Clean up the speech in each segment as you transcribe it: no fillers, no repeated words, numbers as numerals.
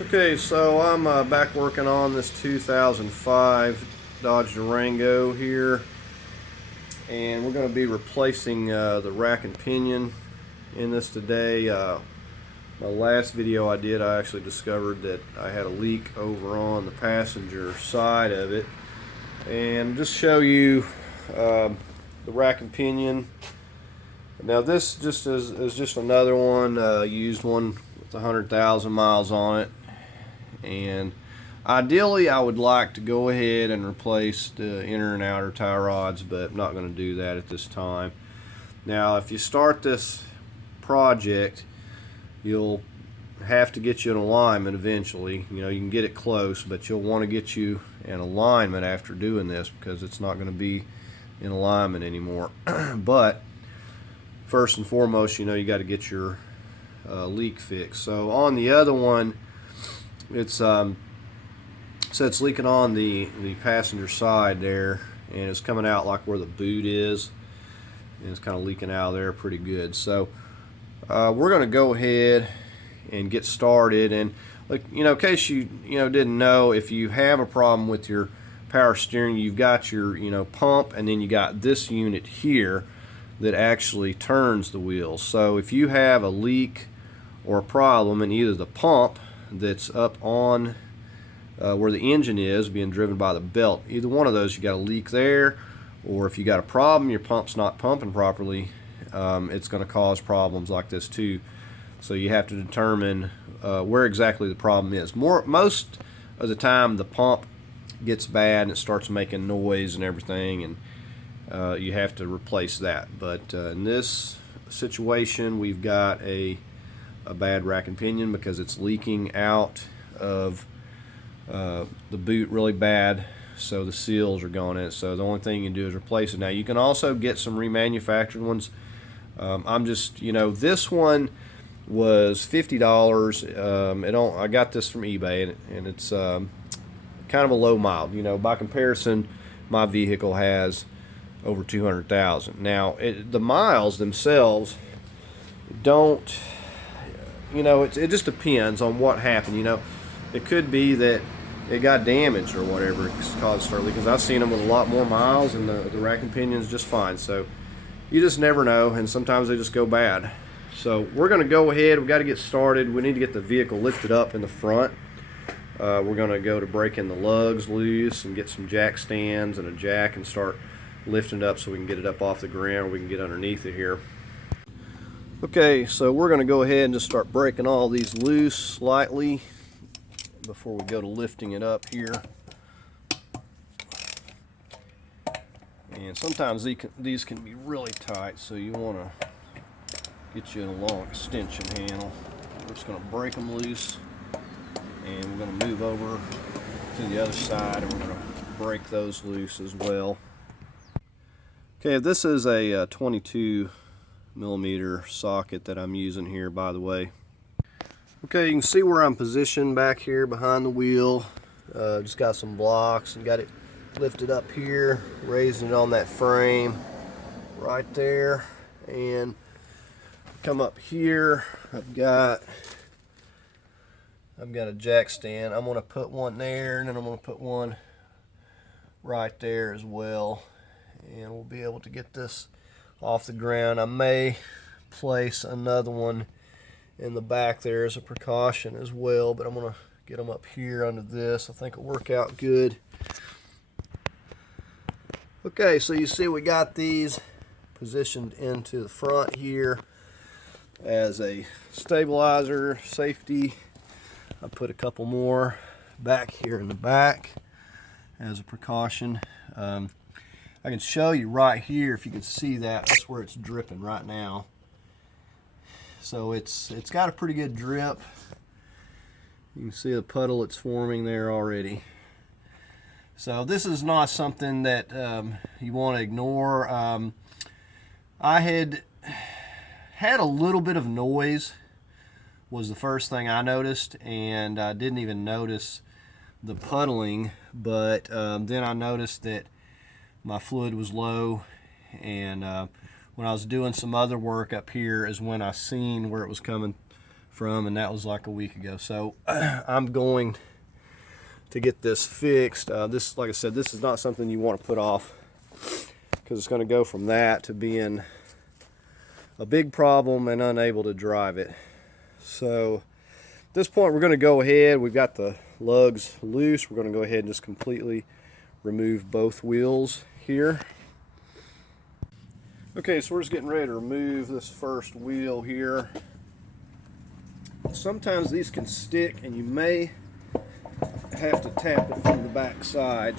Okay, so I'm back working on this 2005 Dodge Durango here, and we're going to be replacing the rack and pinion in this today. My last video I did, I actually discovered that I had a leak over on the passenger side of it, and just show you the rack and pinion. Now this just is just another one, used one with 100,000 miles on it. And ideally I would like to go ahead and replace the inner and outer tie rods, but I'm not going to do that at this time. Now if you start this project, you'll have to get you an alignment eventually. You know, you can get it close, but you'll want to get you an alignment after doing this, because it's not going to be in alignment anymore. But first and foremost, you know, you got to get your leak fixed. So on the other one, it's it's leaking on the passenger side there, and it's coming out like where the boot is, and it's kind of leaking out of there pretty good. So we're going to go ahead and get started. And like, you know, in case you didn't know, if you have a problem with your power steering, you've got your pump, and then you got this unit here that actually turns the wheels. So if you have a leak or a problem in either the pump that's up on where the engine is being driven by the belt, either one of those, you got a leak there, or if you got a problem, your pump's not pumping properly, it's going to cause problems like this too. So you have to determine where exactly the problem is. Most of the time the pump gets bad and it starts making noise and everything, and you have to replace that. But in this situation, we've got a bad rack and pinion because it's leaking out of the boot really bad, so the seals are going in it. So the only thing you can do is replace it. Now you can also get some remanufactured ones. I'm just, this one was $50. I got this from eBay, and it's kind of a low mile. By comparison, my vehicle has over 200,000. Now the miles themselves don't, it just depends on what happened. It could be that it got damaged or whatever caused it to start leaking, because I've seen them with a lot more miles and the rack and pinion is just fine. So you just never know, and sometimes they just go bad. So we're going to go ahead, we've got to get started. We need to get the vehicle lifted up in the front. We're going to go to breaking the lugs loose and get some jack stands and a jack and start lifting it up so we can get it up off the ground. We can get underneath it here. Okay, so we're going to go ahead and just start breaking all these loose slightly before we go to lifting it up here. And sometimes these can be really tight, so you want to get you a long extension handle. We're just going to break them loose, and we're going to move over to the other side, and we're going to break those loose as well. Okay, this is a 22 millimeter socket that I'm using here, by the way. Okay, you can see where I'm positioned back here behind the wheel. Just got some blocks and got it lifted up here, raising it on that frame right there, and come up here. I've got a jack stand. I'm going to put one there, and then I'm going to put one right there as well, and we'll be able to get this off the ground. I may place another one in the back there as a precaution as well, but I'm going to get them up here under this. I think it'll work out good. Okay, so you see we got these positioned into the front here as a stabilizer, safety. I put a couple more back here in the back as a precaution. I can show you right here, if you can see that, that's where it's dripping right now. So it's got a pretty good drip. You can see the puddle it's forming there already. So this is not something that you want to ignore. I had a little bit of noise was the first thing I noticed, and I didn't even notice the puddling, but then I noticed that my fluid was low, and when I was doing some other work up here is when I seen where it was coming from, and that was like a week ago. So I'm going to get this fixed. This, like I said, this is not something you want to put off, because it's going to go from that to being a big problem and unable to drive it. So at this point we're going to go ahead, we've got the lugs loose, we're going to go ahead and just completely remove both wheels here. Okay, so we're just getting ready to remove this first wheel here. Sometimes these can stick, and you may have to tap it from the back side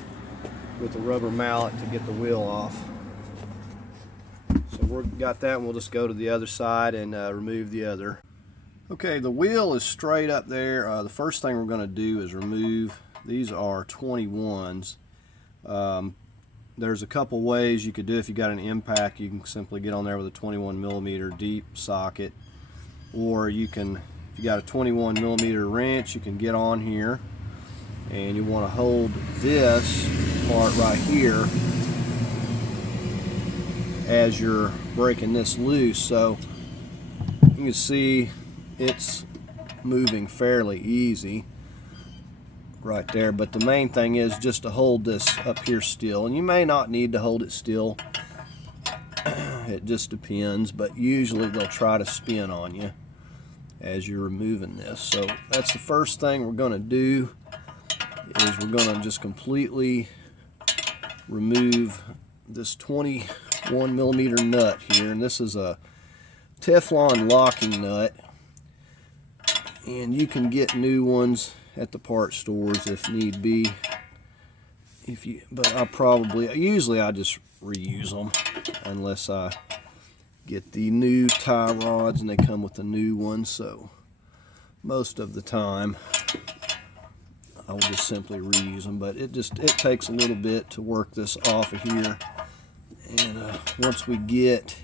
with a rubber mallet to get the wheel off. So we've got that, and we'll just go to the other side and remove the other. Okay, the wheel is straight up there. The first thing we're going to do is remove, these are 21s. There's a couple ways you could do it. If you got an impact, you can simply get on there with a 21mm deep socket, or you can, if you got a 21mm wrench, you can get on here, and you want to hold this part right here as you're breaking this loose. So you can see it's moving fairly easy right there, but the main thing is just to hold this up here still, and you may not need to hold it still, it just depends, but usually they'll try to spin on you as you're removing this. So that's the first thing we're going to do, is we're going to just completely remove this 21mm nut here, and this is a Teflon locking nut, and you can get new ones at the part stores if need be. But usually I just reuse them unless I get the new tie rods and they come with a new one. So most of the time I will just simply reuse them, but it takes a little bit to work this off of here. And once we get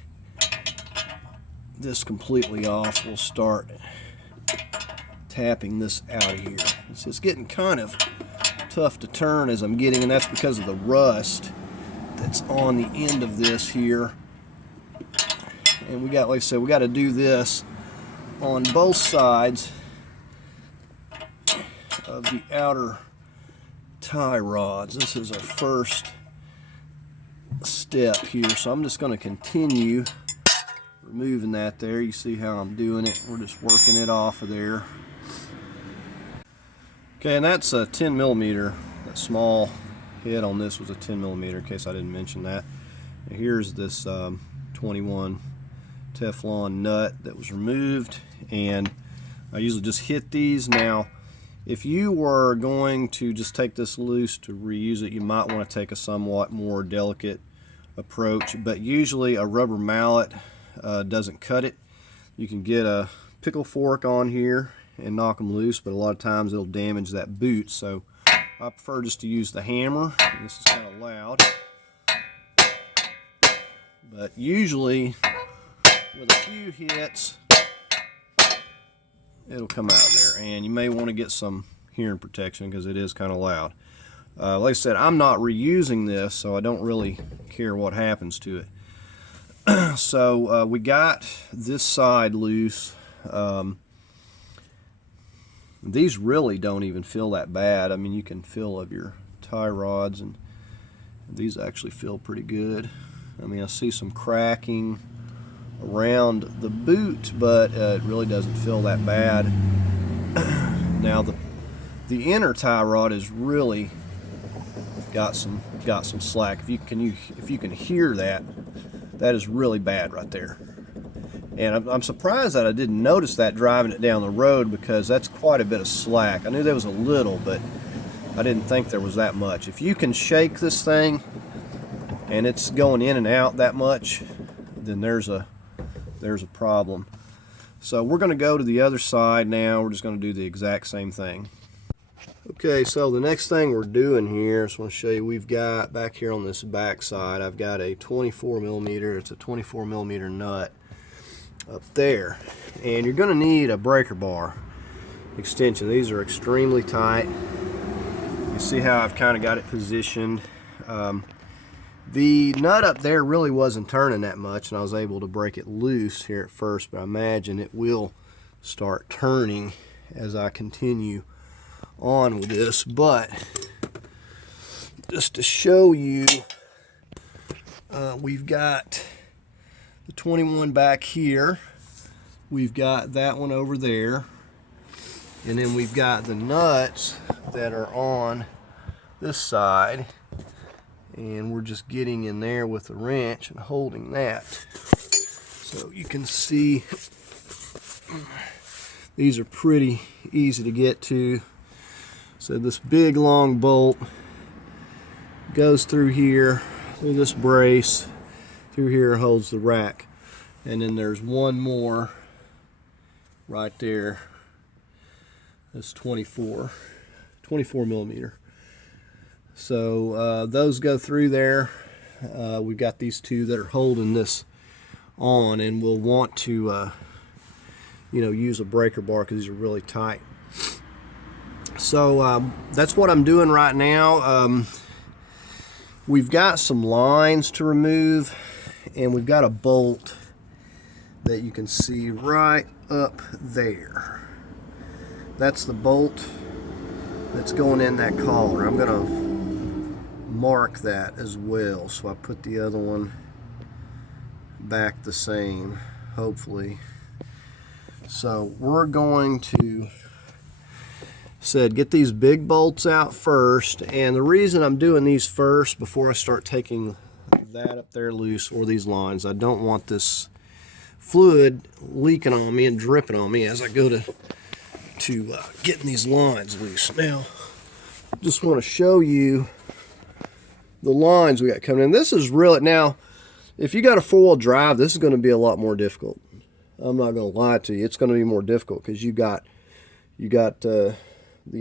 this completely off, we'll start tapping this out of here. It's getting kind of tough to turn as I'm getting, and that's because of the rust that's on the end of this here. And we got, like I said, we got to do this on both sides of the outer tie rods. This is our first step here, so I'm just going to continue removing that there. You see how I'm doing it. We're just working it off of there. Okay, and that's a 10mm. That small head on this was a 10mm, in case I didn't mention that. And here's this 21 Teflon nut that was removed, and I usually just hit these. Now, if you were going to just take this loose to reuse it, you might want to take a somewhat more delicate approach, but usually a rubber mallet doesn't cut it. You can get a pickle fork on here and knock them loose, but a lot of times it'll damage that boot, so I prefer just to use the hammer. This is kind of loud, but usually with a few hits it'll come out of there, and you may want to get some hearing protection because it is kind of loud. Like I said, I'm not reusing this, so I don't really care what happens to it. So we got this side loose. These really don't even feel that bad. I mean, you can feel of your tie rods, and these actually feel pretty good. I mean, I see some cracking around the boot, but it really doesn't feel that bad. Now the inner tie rod is really got some slack. If you can hear that, that is really bad right there. And I'm surprised that I didn't notice that driving it down the road, because that's quite a bit of slack. I knew there was a little, but I didn't think there was that much. If you can shake this thing and it's going in and out that much, then there's a problem. So we're going to go to the other side now. We're just going to do the exact same thing. Okay, so the next thing we're doing here, I just want to show you, we've got back here on this back side, I've got a 24mm, it's a 24mm nut up there, and you're going to need a breaker bar extension. These are extremely tight. You see how I've kind of got it positioned. The nut up there really wasn't turning that much, and I was able to break it loose here at first, but I imagine it will start turning as I continue on with this. But just to show you, we've got the 21 back here, we've got that one over there, and then we've got the nuts that are on this side, and we're just getting in there with the wrench and holding that. So you can see these are pretty easy to get to. So this big long bolt goes through here, through this brace, through here, holds the rack. And then there's one more right there. That's 24 millimeter. So those go through there. We've got these two that are holding this on, and we'll want to use a breaker bar because these are really tight. So that's what I'm doing right now. We've got some lines to remove, and we've got a bolt that you can see right up there. That's the bolt that's going in that collar. I'm gonna mark that as well, so I put the other one back the same, hopefully. So we're going to get these big bolts out first, and the reason I'm doing these first before I start taking that up there loose, or these lines, I don't want this fluid leaking on me and dripping on me as I go to getting these lines loose. Now, just want to show you the lines we got coming in. This is really, now if you got a four-wheel drive, this is going to be a lot more difficult. I'm not going to lie to you, it's going to be more difficult because you got the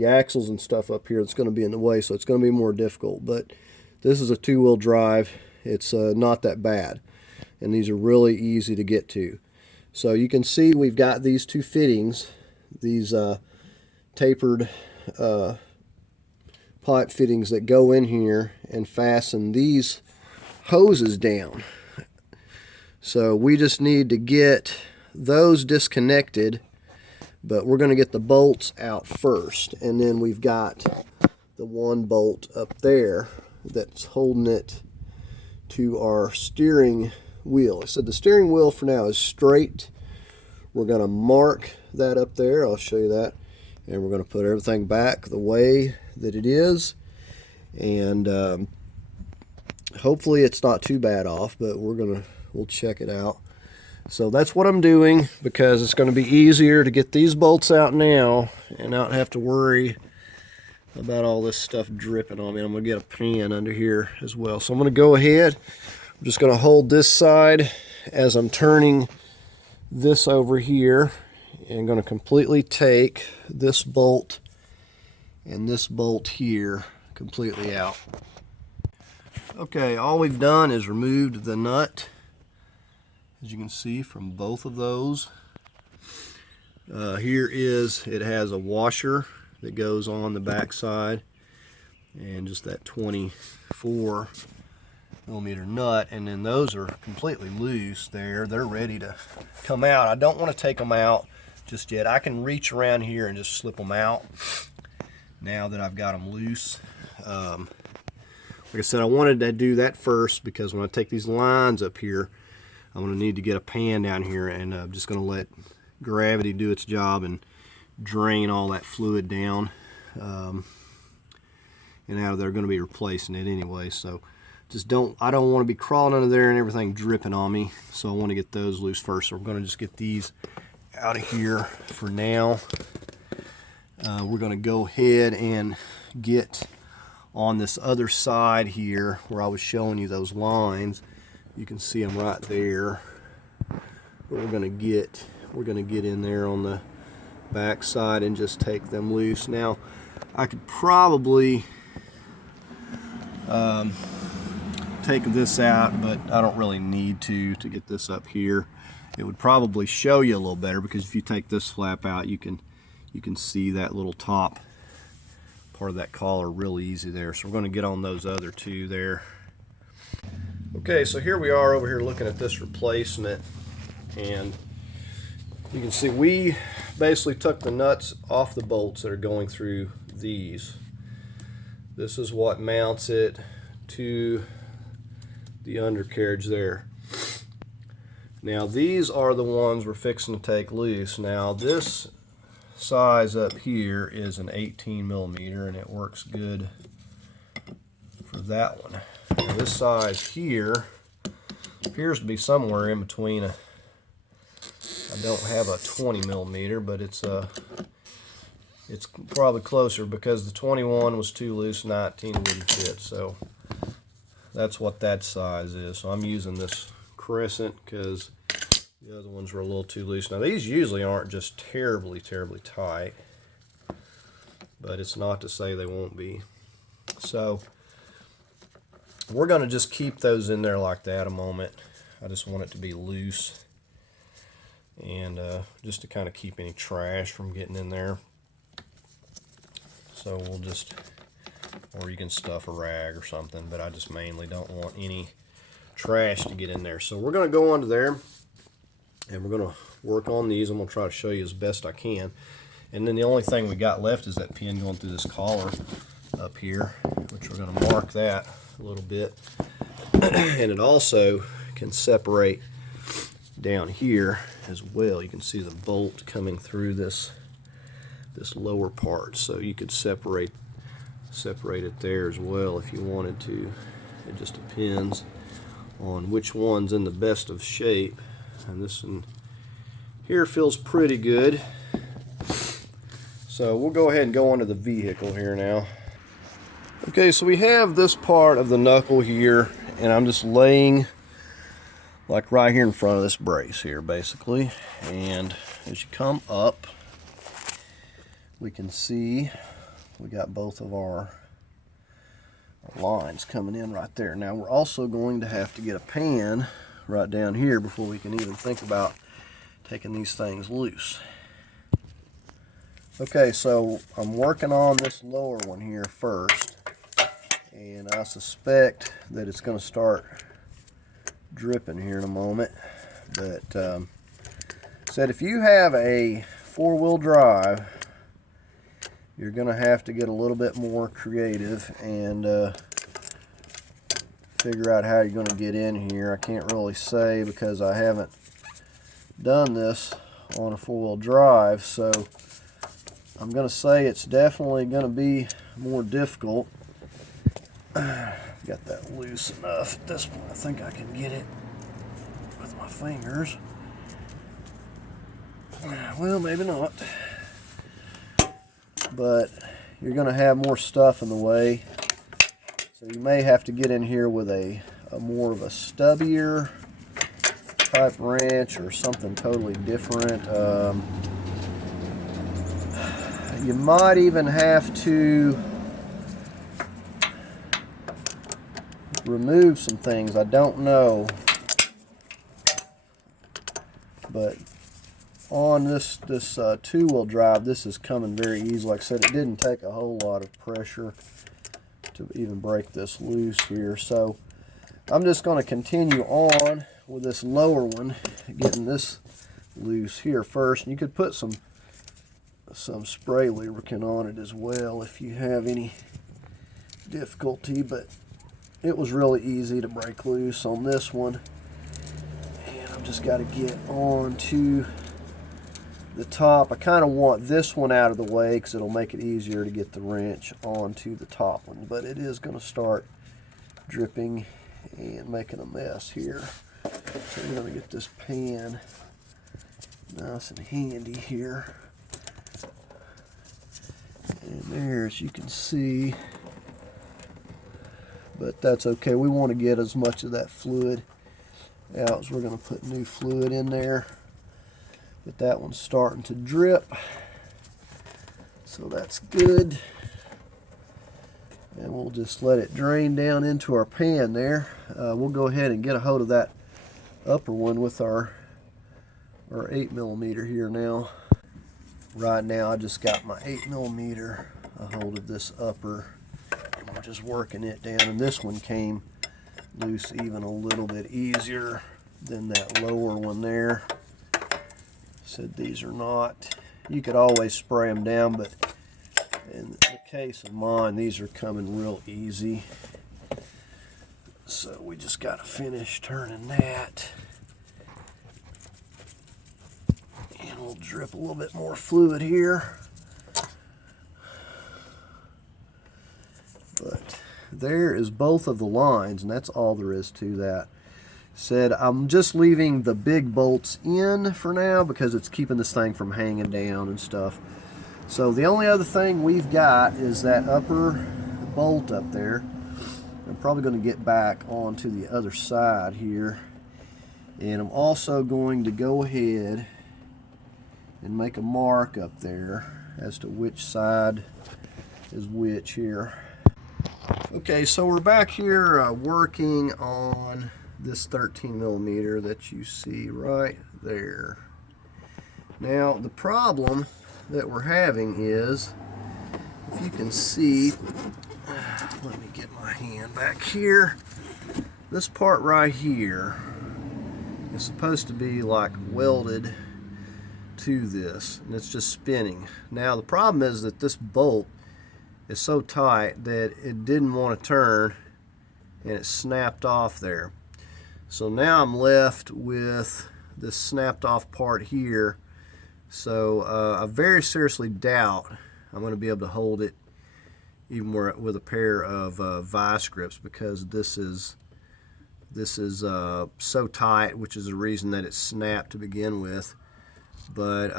axles and stuff up here that's going to be in the way, so it's going to be more difficult. But this is a two-wheel drive. It's not that bad, and these are really easy to get to. So you can see we've got these two fittings, these tapered pipe fittings that go in here and fasten these hoses down. So we just need to get those disconnected, but we're going to get the bolts out first, and then we've got the one bolt up there that's holding it to our steering wheel. I said the steering wheel for now is straight. We're going to mark that up there. I'll show you that. And we're going to put everything back the way that it is. And hopefully it's not too bad off, but we'll check it out. So that's what I'm doing, because it's going to be easier to get these bolts out now and not have to worry about all this stuff dripping on me. I'm going to get a pan under here as well. So I'm going to go ahead. I'm just going to hold this side as I'm turning this over here, and I'm going to completely take this bolt and this bolt here completely out. Okay, all we've done is removed the nut, as you can see, from both of those. It has a washer that goes on the back side, and just that 24 millimeter nut, and then those are completely loose there. They're ready to come out. I don't want to take them out just yet. I can reach around here and just slip them out now that I've got them loose. Like I said, I wanted to do that first because when I take these lines up here, I'm going to need to get a pan down here, and I'm just going to let gravity do its job and drain all that fluid down. And now they're going to be replacing it anyway, so I don't want to be crawling under there and everything dripping on me, so I want to get those loose first. So we're going to just get these out of here for now. We're going to go ahead and get on this other side here where I was showing you those lines. You can see them right there. But we're going to get in there on the back side and just take them loose. Now, I could probably take this out, but I don't really need to get this up here. It would probably show you a little better, because if you take this flap out, you can see that little top part of that collar really easy there. So we're going to get on those other two there. Okay, so here we are over here looking at this replacement, and You can see we basically took the nuts off the bolts that are going through these. This is what mounts it to the undercarriage there. Now these are the ones we're fixing to take loose. Now this size up here is an 18 millimeter and it works good for that one. Now this size here appears to be somewhere in between I don't have a 20 millimeter, but it's probably closer because the 21 was too loose, 19 wouldn't fit. So that's what that size is. So I'm using this crescent because the other ones were a little too loose. Now these usually aren't just terribly tight, but it's not to say they won't be. So we're going to just keep those in there like that a moment. I just want it to be loose, and just to kind of keep any trash from getting in there. So we'll just, or you can stuff a rag or something, but I just mainly don't want any trash to get in there. So we're going to go under there and we're going to work on these. I'm going to try to show you as best I can. And then the only thing we got left is that pin going through this collar up here, which we're going to mark that a little bit. And it also can separate down here as well. You can see the bolt coming through this lower part, so you could separate it there as well if you wanted to. It just depends on which one's in the best of shape, and this one here feels pretty good. So we'll go ahead and go onto the vehicle here now. Okay, so we have this part of the knuckle here, and I'm just laying like right here in front of this brace here basically, and as you come up we can see we got both of our lines coming in right there. Now we're also going to have to get a pan right down here before we can even think about taking these things loose. Okay, so I'm working on this lower one here first, and I suspect that it's going to start dripping here in a moment. But said if you have a four-wheel drive, you're going to have to get a little bit more creative and figure out how you're going to get in here. I can't really say because I haven't done this on a four-wheel drive, so I'm going to say it's definitely going to be more difficult. Got that loose enough at this point. I think I can get it with my fingers. Well, maybe not. But you're going to have more stuff in the way, so you may have to get in here with a more of a stubbier type wrench or something totally different. You might even have to remove some things. I don't know, but on this two-wheel drive, this is coming very easy. Like I said, it didn't take a whole lot of pressure to even break this loose here. So I'm just going to continue on with this lower one, getting this loose here first. And you could put some spray lubricant on it as well if you have any difficulty, but it was really easy to break loose on this one. And I've just got to get on to the top. I kind of want this one out of the way because it'll make it easier to get the wrench onto the top one, but it is going to start dripping and making a mess here. So we're going to get this pan nice and handy here. And there, as you can see, but that's okay. We want to get as much of that fluid out as we're going to put new fluid in there. But that one's starting to drip, so that's good. And we'll just let it drain down into our pan there. We'll go ahead and get a hold of that upper one with our 8mm here now. Right now I just got my 8mm a hold of this upper, and we're just working it down, and this one came loose even a little bit easier than that lower one there. Said these are not, you could always spray them down, but in the case of mine, these are coming real easy. So we just got to finish turning that. And we'll drip a little bit more fluid here. But there is both of the lines, and that's all there is to that. Said I'm just leaving the big bolts in for now because it's keeping this thing from hanging down and stuff. So the only other thing we've got is that upper bolt up there. I'm probably going to get back onto the other side here. And I'm also going to go ahead and make a mark up there as to which side is which here. Okay, so we're back here working on this 13 millimeter that you see right there. Now the problem that we're having is, if you can see, let me get my hand back here, this part right here is supposed to be like welded to this, and it's just spinning. Now the problem is that this bolt is so tight that it didn't want to turn, and it snapped off there. So now I'm left with this snapped off part here. So I very seriously doubt I'm going to be able to hold it even with a pair of vice grips, because this is so tight, which is the reason that it snapped to begin with. But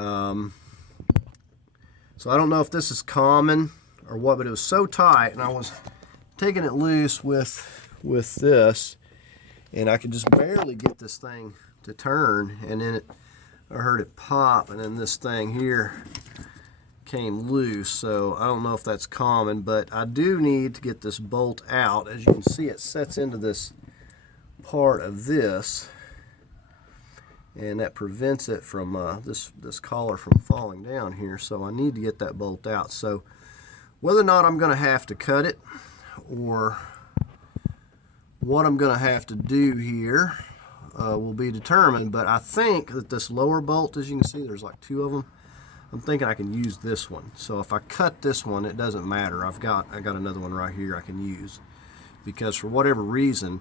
so I don't know if this is common or what, but it was so tight, and I was taking it loose with this, and I could just barely get this thing to turn, and then I heard it pop, and then this thing here came loose. So I don't know if that's common, but I do need to get this bolt out. As you can see, it sets into this part of this, and that prevents it from this collar from falling down here. So I need to get that bolt out. So whether or not I'm going to have to cut it, or what I'm going to have to do here, will be determined. But I think that this lower bolt, as you can see, there's like two of them. I'm thinking I can use this one. So if I cut this one, it doesn't matter. I got another one right here I can use, because for whatever reason,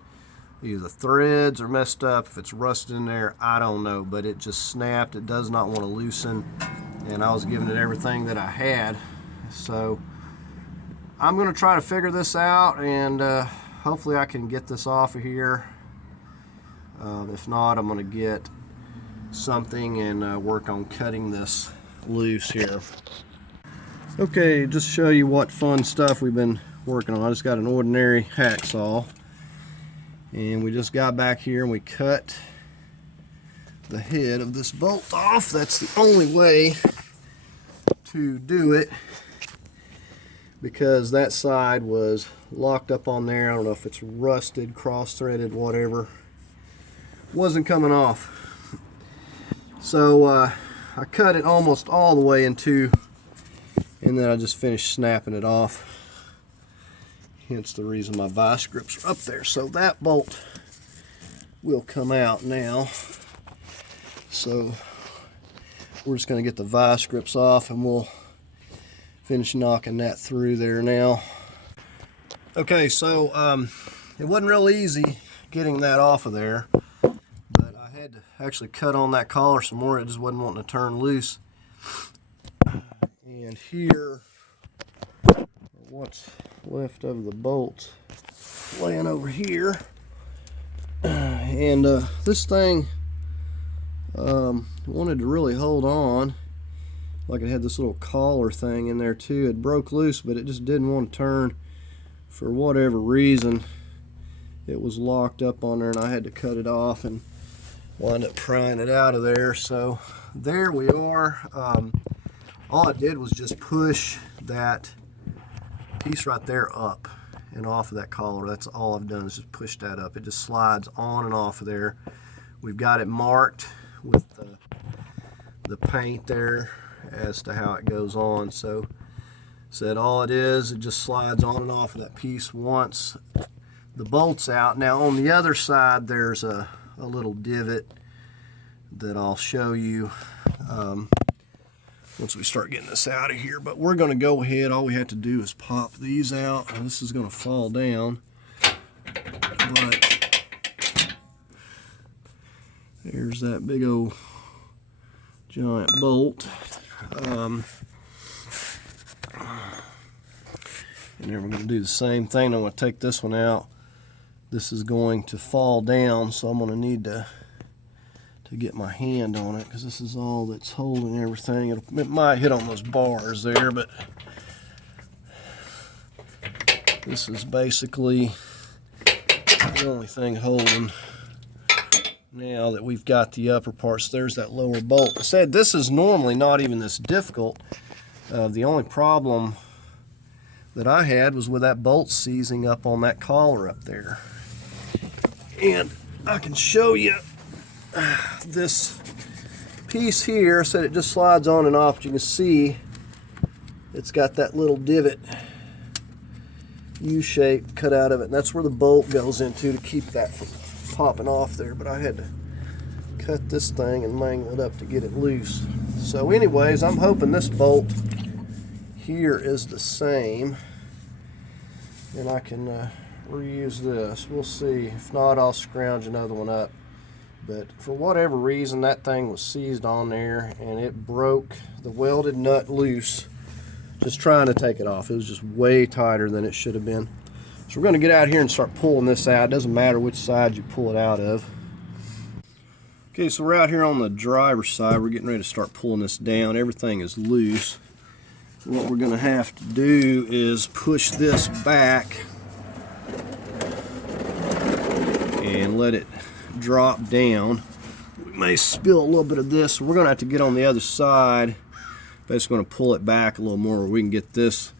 either the threads are messed up, if it's rusted in there, I don't know, but it just snapped. It does not want to loosen, and I was giving it everything that I had. So I'm going to try to figure this out, and hopefully I can get this off of here. If not, I'm going to get something and work on cutting this loose here. Okay, just to show you what fun stuff we've been working on. I just got an ordinary hacksaw, and we just got back here and we cut the head of this bolt off. That's the only way to do it, because that side was locked up on there. I don't know if it's rusted, cross-threaded, whatever. Wasn't coming off. So I cut it almost all the way in two, and then I just finished snapping it off. Hence the reason my vice grips are up there. So that bolt will come out now. So we're just going to get the vice grips off, and we'll finish knocking that through there now. Okay, so it wasn't real easy getting that off of there, but I had to actually cut on that collar some more. It just wasn't wanting to turn loose. And here, what's left of the bolts laying over here, and this thing wanted to really hold on. Like, it had this little collar thing in there too. It broke loose, but it just didn't want to turn for whatever reason. It was locked up on there, and I had to cut it off and wind up prying it out of there. So there we are. All I did was just push that piece right there up and off of that collar. That's all I've done, is just push that up. It just slides on and off of there. We've got it marked with the paint there as to how it goes on. So said all it is, it just slides on and off of that piece once the bolt's out. Now on the other side, there's a little divot that I'll show you. once we start getting this out of here. But we're going to go ahead, all we have to do is pop these out. This is going to fall down, but there's that big old giant bolt. And then we're going to do the same thing. I'm going to take this one out. This is going to fall down, so I'm going to need to get my hand on it, because this is all that's holding everything. It might hit on those bars there, but this is basically the only thing holding. Now that we've got the upper parts, there's that lower bolt. I said this is normally not even this difficult. The only problem that I had was with that bolt seizing up on that collar up there. And I can show you this piece here. I said it just slides on and off. You can see it's got that little divot U-shape cut out of it, and that's where the bolt goes into to keep that from popping off there. But I had to cut this thing and mangle it up to get it loose. So anyways, I'm hoping this bolt here is the same, and I can reuse this. We'll see. If not, I'll scrounge another one up. But for whatever reason, that thing was seized on there, and it broke the welded nut loose just trying to take it off. It was just way tighter than it should have been. So we're going to get out here and start pulling this out. It doesn't matter which side you pull it out of. Okay, so we're out here on the driver's side. We're getting ready to start pulling this down. Everything is loose. What we're going to have to do is push this back and let it drop down. We may spill a little bit of this, so we're going to have to get on the other side. Basically going to pull it back a little more where we can get this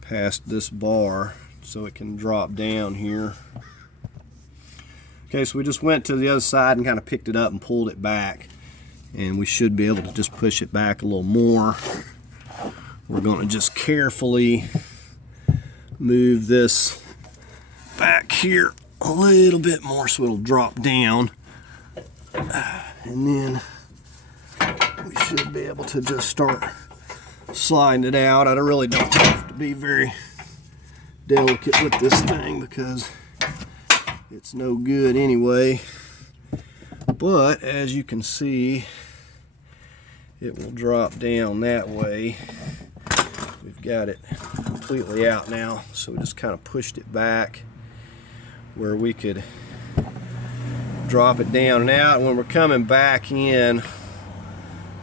past this bar so it can drop down here. Okay, so we just went to the other side and kind of picked it up and pulled it back, and we should be able to just push it back a little more. We're going to just carefully move this back here a little bit more so it'll drop down, and then we should be able to just start sliding it out. I really don't have to be very delicate with this thing because it's no good anyway. But as you can see, it will drop down that way. We've got it completely out now, so we just kind of pushed it back where we could drop it down and out. And when we're coming back in,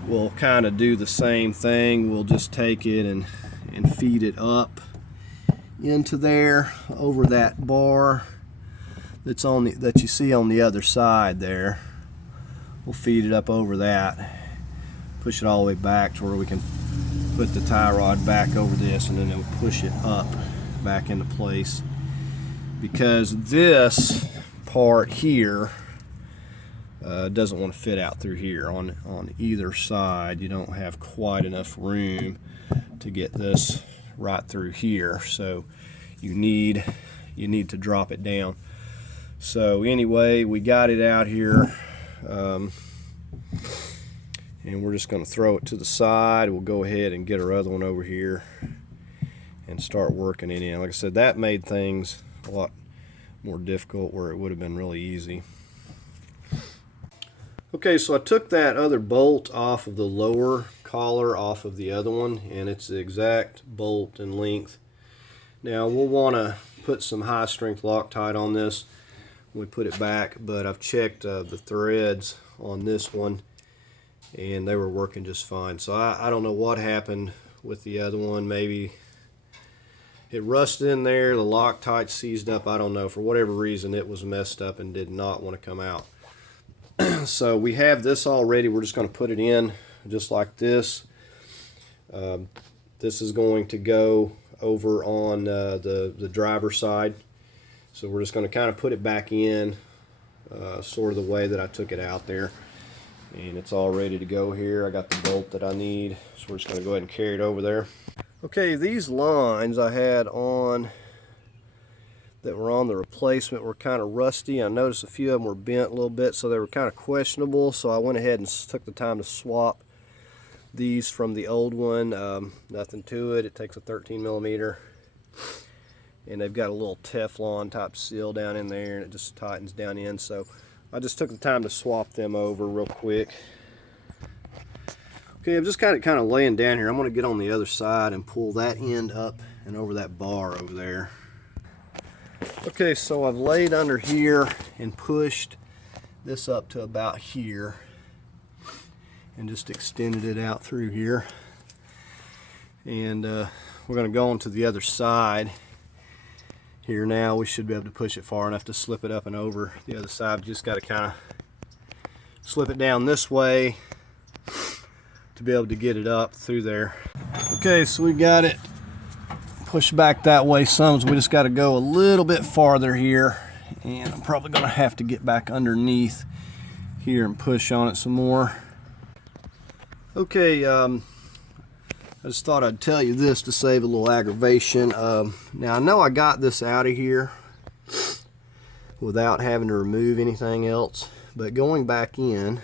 we'll kind of do the same thing. We'll just take it and feed it up into there over that bar that's on that you see on the other side there. We'll feed it up over that, push it all the way back to where we can put the tie rod back over this, and then it'll push it up back into place. Because this part here doesn't want to fit out through here on either side. You don't have quite enough room to get this right through here, so you need to drop it down. So anyway, we got it out here, and we're just going to throw it to the side. We'll go ahead and get our other one over here and start working it in. Like I said, that made things a lot more difficult where it would have been really easy. Okay, so I took that other bolt off of the lower collar off of the other one, and it's the exact bolt and length. Now we'll want to put some high strength Loctite on this when we put it back, but I've checked the threads on this one and they were working just fine. So I don't know what happened with the other one. Maybe it rusted in there, the Loctite seized up, I don't know. For whatever reason, it was messed up and did not want to come out. So we have this all ready. We're just going to put it in just like this. This is going to go over on the driver's side. So we're just going to kind of put it back in sort of the way that I took it out there. And it's all ready to go here. I got the bolt that I need, so we're just going to go ahead and carry it over there. Okay, these lines I had on that were on the replacement were kind of rusty. I noticed a few of them were bent a little bit, so they were kind of questionable. So I went ahead and took the time to swap these from the old one. Nothing to it. It takes a 13 millimeter, and they've got a little Teflon type seal down in there, and it just tightens down in. So I just took the time to swap them over real quick. Okay, I'm just kind of laying down here. I'm going to get on the other side and pull that end up and over that bar over there. Okay, so I've laid under here and pushed this up to about here and just extended it out through here. And we're going to go on to the other side here now. We should be able to push it far enough to slip it up and over the other side. Just got to kind of slip it down this way to be able to get it up through there. Okay, so we got it pushed back that way some, so we just got to go a little bit farther here, and I'm probably going to have to get back underneath here and push on it some more. Okay, I just thought I'd tell you this to save a little aggravation. Now I know I got this out of here without having to remove anything else, but going back in,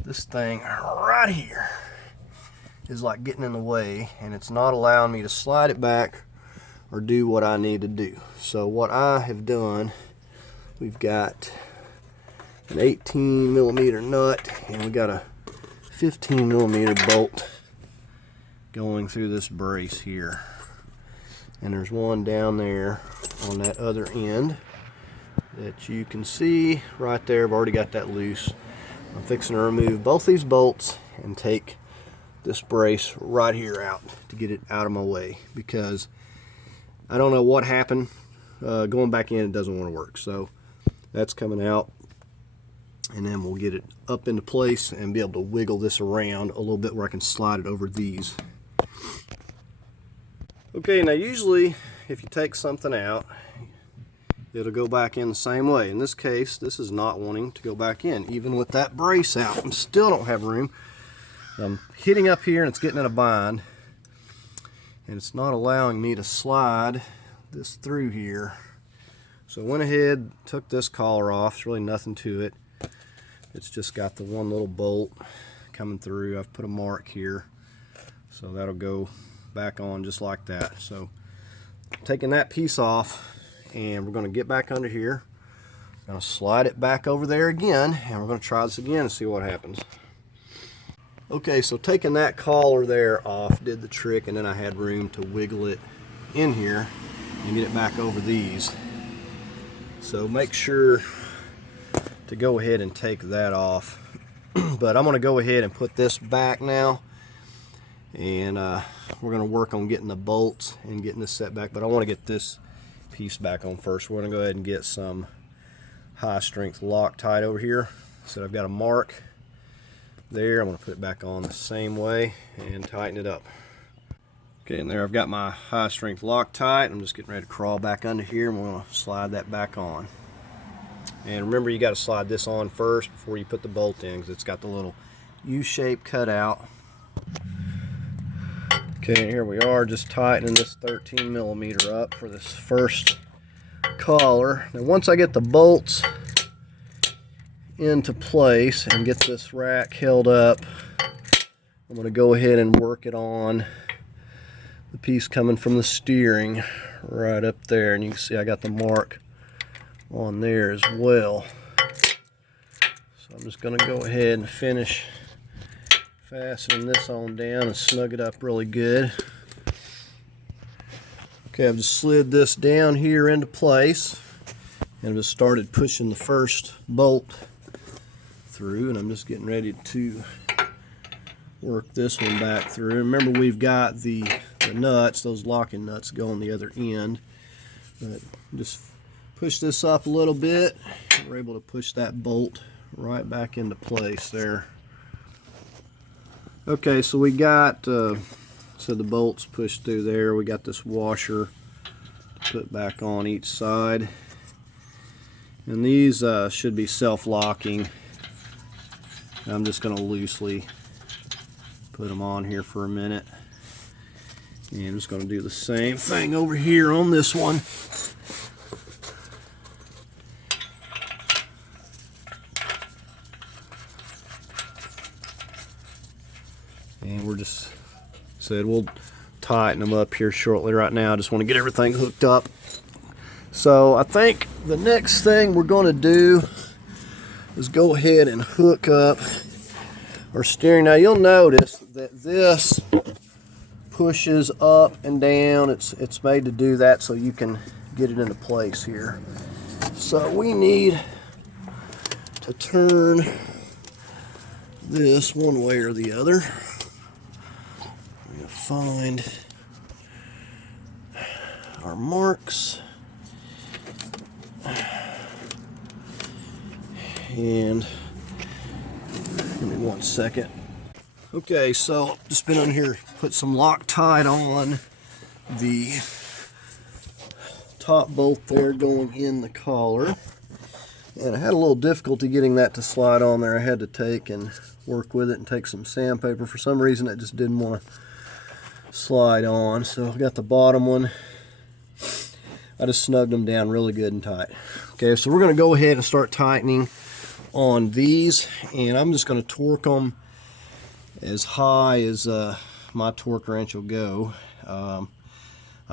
this thing right here is like getting in the way, and it's not allowing me to slide it back or do what I need to do. So what I have done, we've got an 18 millimeter nut, and we got a 15 millimeter bolt going through this brace here, and there's one down there on that other end that you can see right there. I've already got that loose. I'm fixing to remove both these bolts and take this brace right here out to get it out of my way, because I don't know what happened. Going back in, it doesn't want to work. So that's coming out, and then we'll get it up into place and be able to wiggle this around a little bit where I can slide it over these. Okay, now usually if you take something out, it'll go back in the same way. In this case, this is not wanting to go back in. Even with that brace out, I still don't have room. I'm hitting up here and it's getting in a bind, and it's not allowing me to slide this through here. So I went ahead, took this collar off. There's really nothing to it. It's just got the one little bolt coming through. I've put a mark here, so that'll go back on just like that. So taking that piece off, and we're going to get back under here. I'm going to slide it back over there again, and we're going to try this again and see what happens. Okay, so taking that collar there off did the trick, and then I had room to wiggle it in here and get it back over these. So make sure to go ahead and take that off. But I'm going to go ahead and put this back now, and we're going to work on getting the bolts and getting this set back. But I want to get this piece back on first. We're going to go ahead and get some high strength Loctite over here. So I've got a mark there. I'm going to put it back on the same way and tighten it up. Okay, and there I've got my high strength Loctite. I'm just getting ready to crawl back under here, and we're going to slide that back on. And remember, you got to slide this on first before you put the bolt in, because it's got the little U-shape cut out. Okay, and here we are, just tightening this 13 millimeter up for this first collar. Now once I get the bolts into place and get this rack held up, I'm going to go ahead and work it on the piece coming from the steering right up there, and you can see I got the mark on there as well. So I'm just going to go ahead and finish fastening this on down and snug it up really good. Okay, I've just slid this down here into place, and I've just started pushing the first bolt through, and I'm just getting ready to work this one back through. Remember, we've got the nuts, those locking nuts go on the other end, but just push this up a little bit, and we're able to push that bolt right back into place there. Okay, so we got so the bolts pushed through there. We got this washer put back on each side, and these should be self-locking. I'm just going to loosely put them on here for a minute, and I'm just going to do the same thing over here on this one. And we're just said we'll tighten them up here shortly. Right now I just want to get everything hooked up. So I think the next thing we're going to do is go ahead and hook up our steering. Now you'll notice that this pushes up and down. It's made to do that so you can get it into place here. So we need to turn this one way or the other. We're going to find our marks. And give me 1 second. Okay, so just been on here, put some Loctite on the top bolt there going in the collar. And I had a little difficulty getting that to slide on there. I had to take and work with it and take some sandpaper. For some reason it just didn't want to slide on. So I got the bottom one. I just snugged them down really good and tight. Okay, so we're going to go ahead and start tightening on these, and I'm just going to torque them as high as my torque wrench will go. I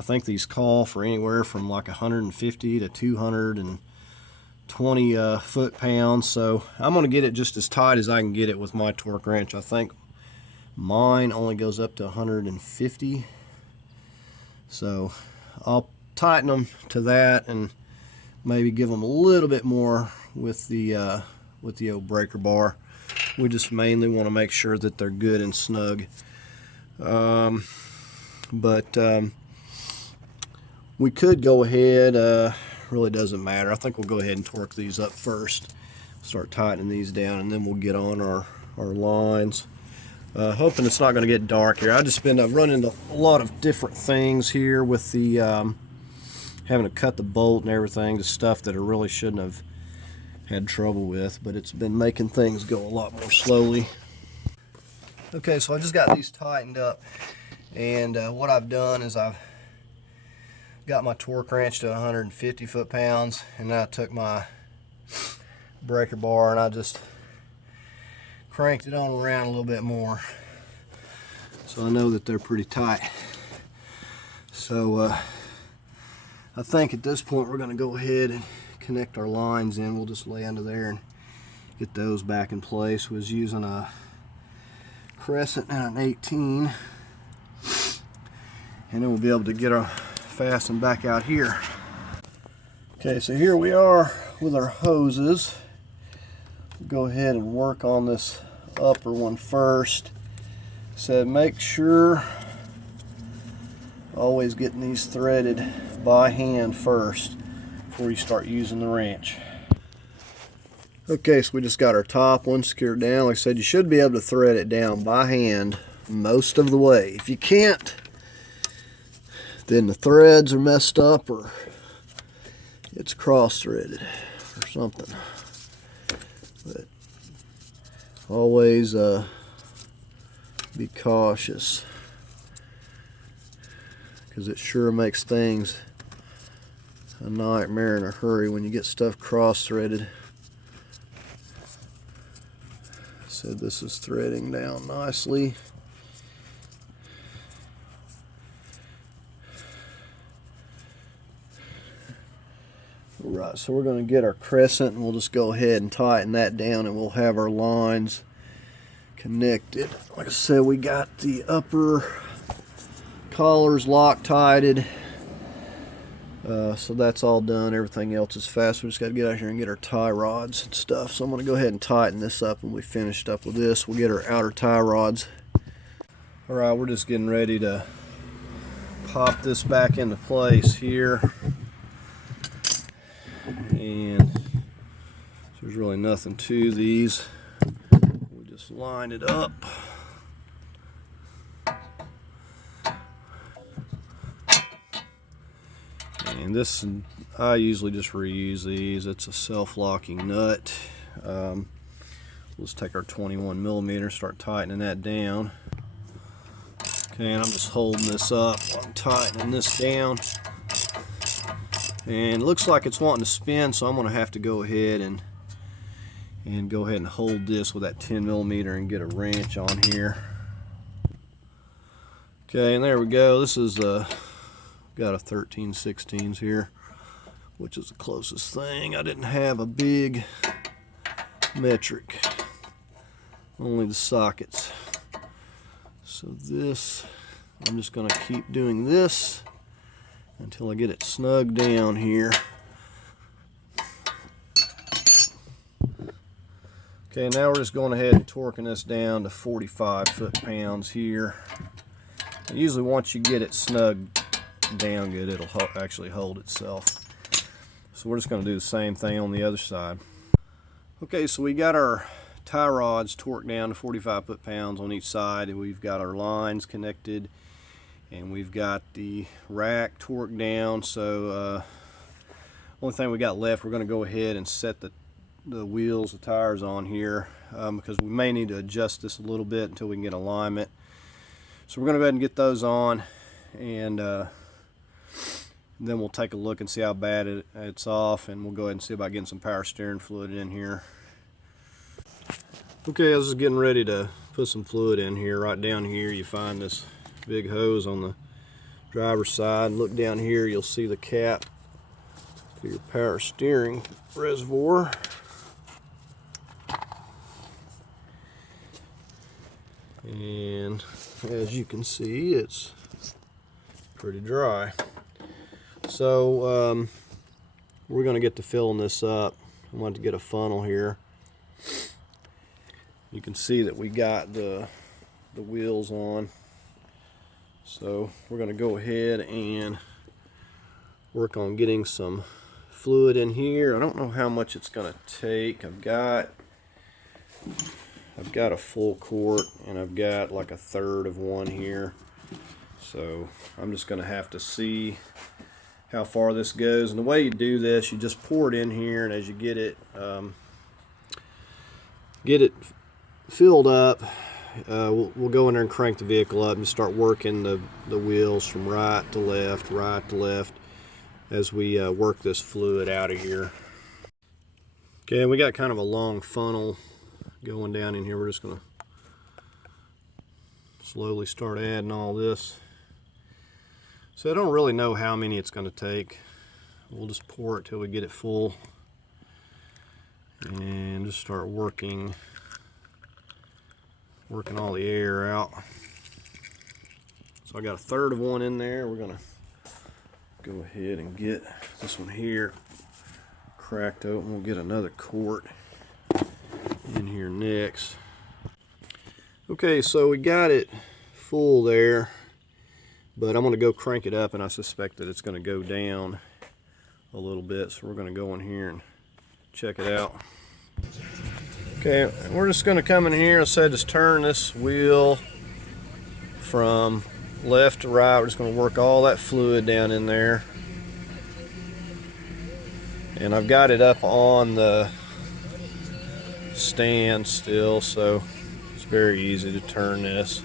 think these call for anywhere from like 150 to 220 foot-pounds, so I'm going to get it just as tight as I can get it with my torque wrench. I think mine only goes up to 150, so I'll tighten them to that and maybe give them a little bit more with the old breaker bar. We just mainly want to make sure that they're good and snug. We could go ahead, really doesn't matter. I think we'll go ahead and torque these up first, start tightening these down, and then we'll get on our lines. Hoping it's not going to get dark here. I've run into a lot of different things here with the having to cut the bolt and everything, the stuff that I really shouldn't have had trouble with, but it's been making things go a lot more slowly. Okay, so I just got these tightened up, and what I've done is I've got my torque wrench to 150 foot-pounds, and then I took my breaker bar and I just cranked it on around a little bit more, so I know that they're pretty tight. So I think at this point we're going to go ahead and connect our lines in. We'll just lay under there and get those back in place. Was using a crescent and an 18, and then we'll be able to get our fastened back out here. Okay, so here we are with our hoses. We'll go ahead and work on this upper one first. So make sure always getting these threaded by hand first before you start using the wrench. Okay, so we just got our top one secured down. Like I said, you should be able to thread it down by hand most of the way. If you can't, then the threads are messed up or it's cross-threaded or something. But always be cautious, because it sure makes things a nightmare in a hurry when you get stuff cross-threaded. So this is threading down nicely. Alright, so we're going to get our crescent and we'll just go ahead and tighten that down, and we'll have our lines connected. Like I said, we got the upper collars Loctited. So that's all done. Everything else is fast. We just got to get out here and get our tie rods and stuff. So I'm going to go ahead and tighten this up. When we finished up with this, we'll get our outer tie rods. Alright, we're just getting ready to pop this back into place here. And there's really nothing to these. We just line it up. And this, I usually just reuse these. It's a self-locking nut. Let's take our 21mm, start tightening that down. Okay, and I'm just holding this up while I'm tightening this down. And it looks like it's wanting to spin, so I'm going to have to go ahead and go ahead and hold this with that 10mm and get a wrench on here. Okay, and there we go. This is got a 13/16 here, which is the closest thing. I didn't have a big metric, only the sockets. So this, I'm just going to keep doing this until I get it snug down here. Okay, now we're just going ahead and torquing this down to 45 foot-pounds here. And usually once you get it snug down good, it'll actually hold itself. So we're just going to do the same thing on the other side. Okay, so we got our tie rods torqued down to 45 foot-pounds on each side, and we've got our lines connected, and we've got the rack torqued down. So only thing we got left, we're going to go ahead and set the wheels, the tires on here, because we may need to adjust this a little bit until we can get alignment. So we're going to go ahead and get those on, and then we'll take a look and see how bad it's off, and we'll go ahead and see about getting some power steering fluid in here. Okay, I was just getting ready to put some fluid in here. Right down here you find this big hose on the driver's side. Look down here, you'll see the cap to your power steering reservoir. And as you can see, it's pretty dry. So we're going to get to filling this up. I want to get a funnel here. You can see that we got the wheels on. So we're going to go ahead and work on getting some fluid in here. I don't know how much it's going to take. I've got a full quart, and I've got like a third of one here. So I'm just going to have to see how far this goes. And the way you do this, you just pour it in here, and as you get it filled up, we'll go in there and crank the vehicle up and start working the wheels from right to left as we work this fluid out of here. Okay, we got kind of a long funnel going down in here. We're just going to slowly start adding all this. So I don't really know how many it's going to take. We'll just pour it till we get it full and just start working all the air out. So I got a third of one in there. We're going to go ahead and get this one here cracked open. We'll get another quart in here next. Okay, so we got it full there, but I'm going to go crank it up, and I suspect that it's going to go down a little bit. So we're going to go in here and check it out. Okay, we're just going to come in here. I said just turn this wheel from left to right. We're just going to work all that fluid down in there. And I've got it up on the stand still, so it's very easy to turn this.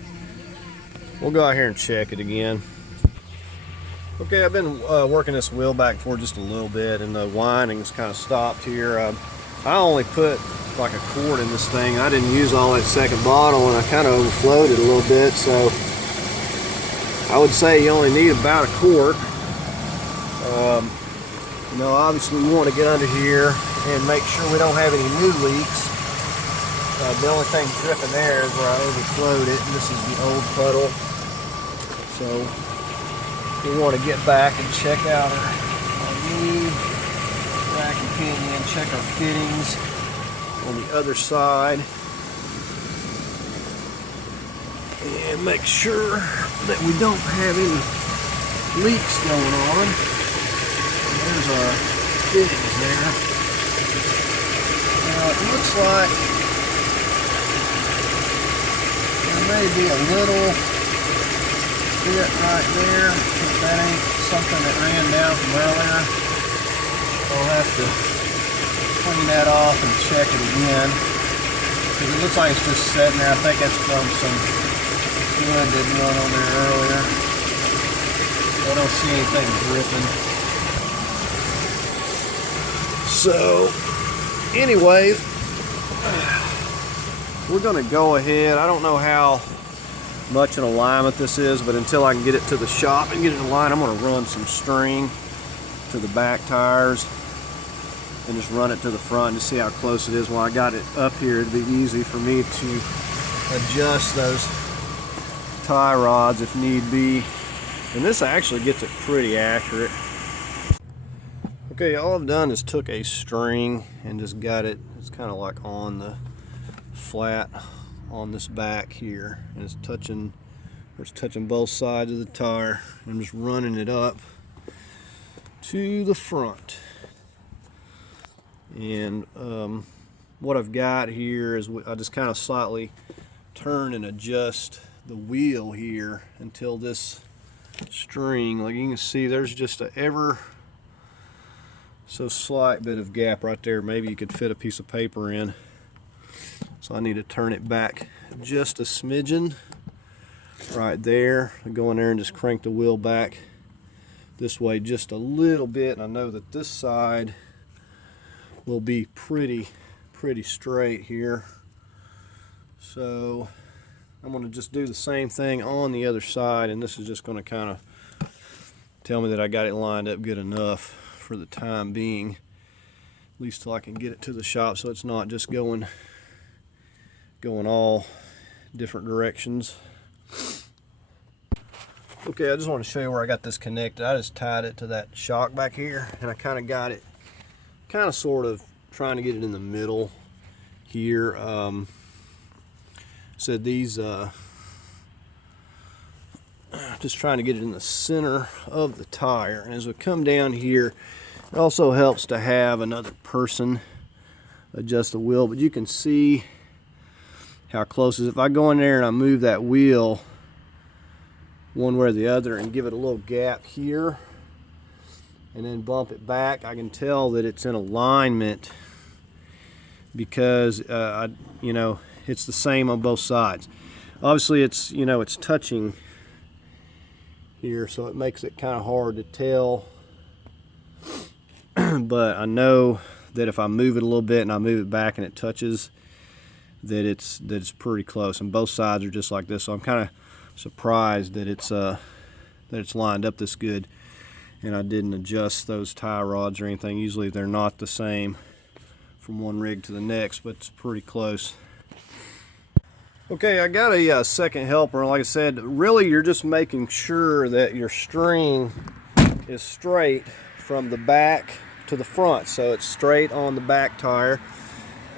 We'll go out here and check it again. Okay, I've been working this wheel back and forth just a little bit, and the winding's kind of stopped here. I only put like a quart in this thing. I didn't use all that second bottle, and I kind of overflowed it a little bit, so I would say you only need about a quart. You know, obviously we want to get under here and make sure we don't have any new leaks. The only thing dripping there is where I overflowed it, and this is the old puddle. So we want to get back and check out our new rack and pinion, check our fittings on the other side, and make sure that we don't have any leaks going on. And there's our fittings there. Now it looks like there may be a little bit right there, but that ain't something that ran down from earlier. I'll have to clean that off and check it again, because it looks like it's just sitting there. I think that's from some fluid that run on there earlier. I don't see anything dripping. So anyways, we're going to go ahead. I don't know how much in alignment this is, but until I can get it to the shop and get it in line, I'm going to run some string to the back tires and just run it to the front and see how close it is. When I got it up here, it'd be easy for me to adjust those tie rods if need be. And this actually gets it pretty accurate. Okay, all I've done is took a string and just got it, it's kind of like on the flat on this back here, and it's touching both sides of the tire. I'm just running it up to the front. And what I've got here is I just kind of slightly turn and adjust the wheel here until this string, like you can see, there's just a ever so slight bit of gap right there. Maybe you could fit a piece of paper in. So I need to turn it back just a smidgen right there. I go in there and just crank the wheel back this way just a little bit, and I know that this side will be pretty straight here. So I'm going to just do the same thing on the other side, and this is just going to kind of tell me that I got it lined up good enough for the time being, at least till I can get it to the shop, so it's not just going all different directions. Okay, I just want to show you where I got this connected. I just tied it to that shock back here, and I kind of got it, sort of trying to get it in the middle here. So these, just trying to get it in the center of the tire. And as we come down here, it also helps to have another person adjust the wheel, but you can see how close it is. If I go in there and I move that wheel one way or the other and give it a little gap here and then bump it back, I can tell that it's in alignment because it's the same on both sides. Obviously it's it's touching here, so it makes it kind of hard to tell, but I know that if I move it a little bit and I move it back and it touches, that it's pretty close, and both sides are just like this. So I'm kind of surprised that it's lined up this good, and I didn't adjust those tie rods or anything. Usually they're not the same from one rig to the next, but it's pretty close. Okay, I got a second helper. Like I said, really you're just making sure that your string is straight from the back to the front, so it's straight on the back tire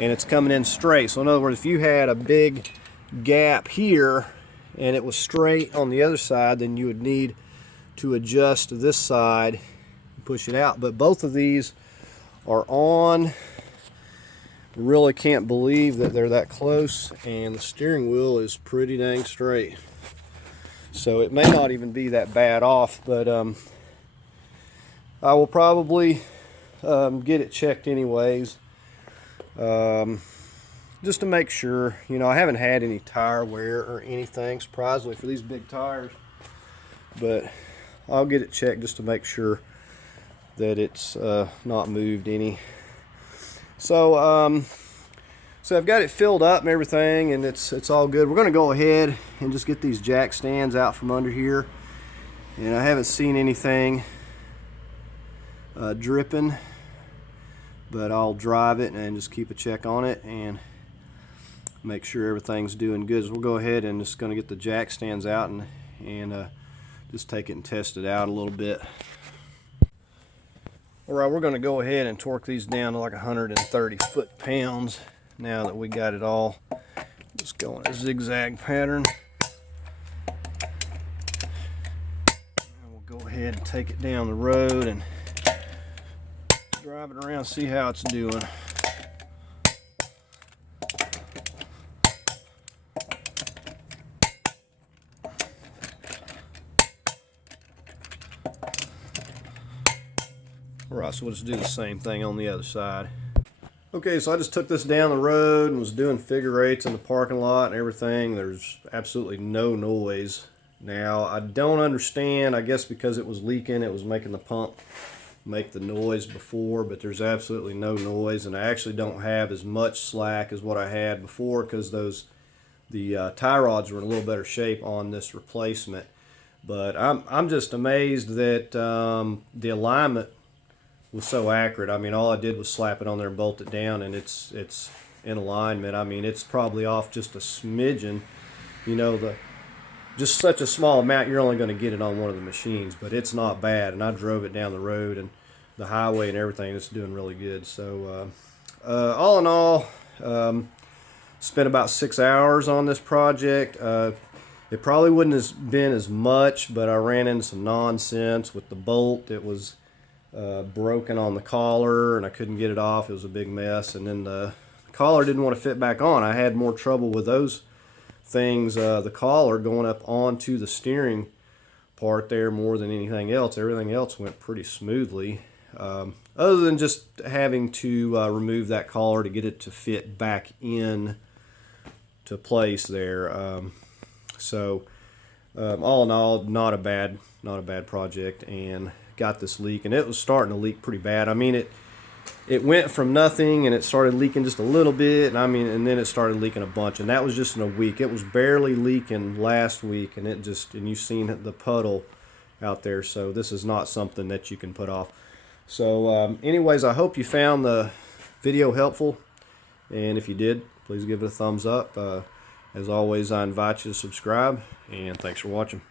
and it's coming in straight. So in other words, if you had a big gap here and it was straight on the other side, then you would need to adjust this side and push it out. But both of these are on. Really can't believe that they're that close, and the steering wheel is pretty dang straight. So it may not even be that bad off, but I will probably get it checked anyways, just to make sure. I haven't had any tire wear or anything, surprisingly, for these big tires, but I'll get it checked just to make sure that it's not moved any. So so I've got it filled up and everything, and it's all good. We're going to go ahead and just get these jack stands out from under here, and I haven't seen anything dripping, but I'll drive it and just keep a check on it and make sure everything's doing good. So we'll go ahead and just going to get the jack stands out and just take it and test it out a little bit. Alright, we're going to go ahead and torque these down to like 130 foot-pounds now that we got it all. Just go in a zigzag pattern. And we'll go ahead and take it down the road and drive it around, see how it's doing. Alright, so we'll just do the same thing on the other side. Okay, so I just took this down the road and was doing figure eights in the parking lot and everything. There's absolutely no noise. Now, I don't understand, I guess because it was leaking, it was making the pump make the noise before, but there's absolutely no noise, and I actually don't have as much slack as what I had before because those the tie rods were in a little better shape on this replacement. But I'm just amazed that the alignment was so accurate. I mean, all I did was slap it on there and bolt it down, and it's in alignment. I mean, it's probably off just a smidgen. You know, just such a small amount, you're only going to get it on one of the machines, but it's not bad. And I drove it down the road and the highway and everything. It's doing really good. So all in all, spent about 6 hours on this project. It probably wouldn't have been as much, but I ran into some nonsense with the bolt. It was broken on the collar, and I couldn't get it off. It was a big mess. And then the collar didn't want to fit back on. I had more trouble with those things, the collar going up onto the steering part there more than anything else. Everything else went pretty smoothly, other than just having to remove that collar to get it to fit back in to place there. All in all, not a bad project, and got this leak, and it was starting to leak pretty bad. I mean, it went from nothing and it started leaking just a little bit, and then it started leaking a bunch, and that was just in a week. It was barely leaking last week, and you've seen the puddle out there. So this is not something that you can put off. So anyways, I hope you found the video helpful, and if you did, please give it a thumbs up. As always, I invite you to subscribe, and thanks for watching.